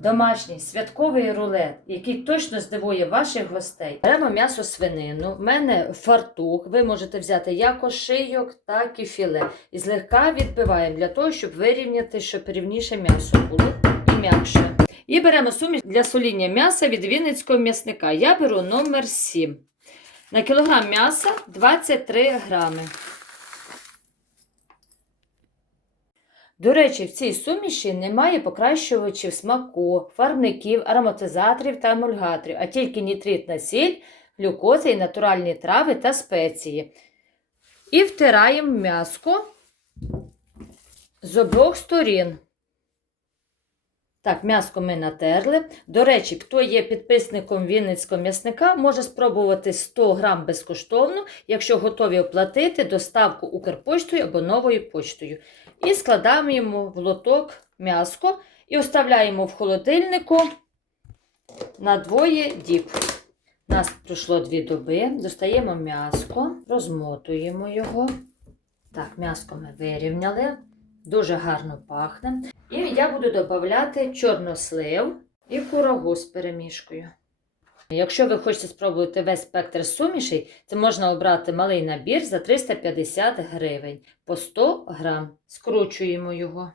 Домашній святковий рулет, який точно здивує ваших гостей. Беремо м'ясо свинину. У мене фартух. Ви можете взяти як ошийок, так і філе. І злегка відбиваємо для того, щоб вирівняти, щоб рівніше м'ясо було і м'якше. І беремо суміш для соління м'яса від Вінницького м'ясника. Я беру номер 7. На кілограм м'яса 23 грами. До речі, в цій суміші немає покращувачів смаку, фарбників, ароматизаторів та емульгаторів, а тільки нітритна сіль, глюкоза і натуральні трави та спеції. І втираємо м'яско з обох сторін. Так, м'яско ми натерли. До речі, хто є підписником Вінницького м'ясника, може спробувати 100 грам безкоштовно, якщо готові оплатити доставку Укрпоштою або новою почтою. І складаємо в лоток м'яско і оставляємо в холодильнику на двоє діб. У нас пройшло дві доби. Достаємо м'яско, розмотуємо його. Так, м'яско ми вирівняли. Дуже гарно пахне. І я буду додавати чорнослив і курагу з перемішкою. Якщо ви хочете спробувати весь спектр сумішей, це можна обрати малий набір за 350 гривень по 100 грам. Скручуємо його.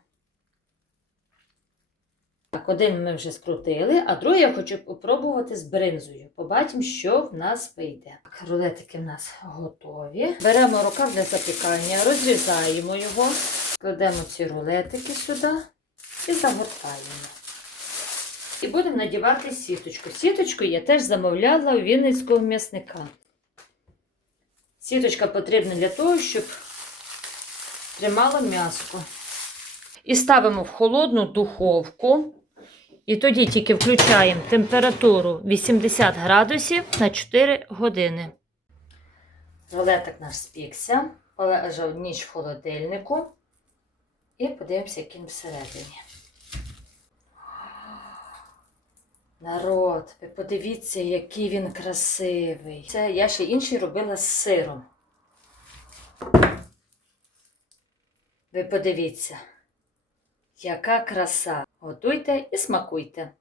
Так, один ми вже скрутили, а другий я хочу попробувати з бринзою. Побачимо, що в нас вийде. Так, рулетики в нас готові. Беремо рукав для запікання, розрізаємо його, кладемо ці рулетики сюди і загортаємо. І будемо надівати сіточку. Сіточку я теж замовляла у Вінницького м'ясника. Сіточка потрібна для того, щоб тримала м'яско. І ставимо в холодну духовку. І тоді тільки включаємо температуру 80 градусів на 4 години. Рулетик наш спікся, полежав ніч в холодильнику. І подивимося, яким всередині. Народ, ви подивіться, який він красивий. Це я ще інший робила з сиром. Ви подивіться, яка краса. Готуйте і смакуйте.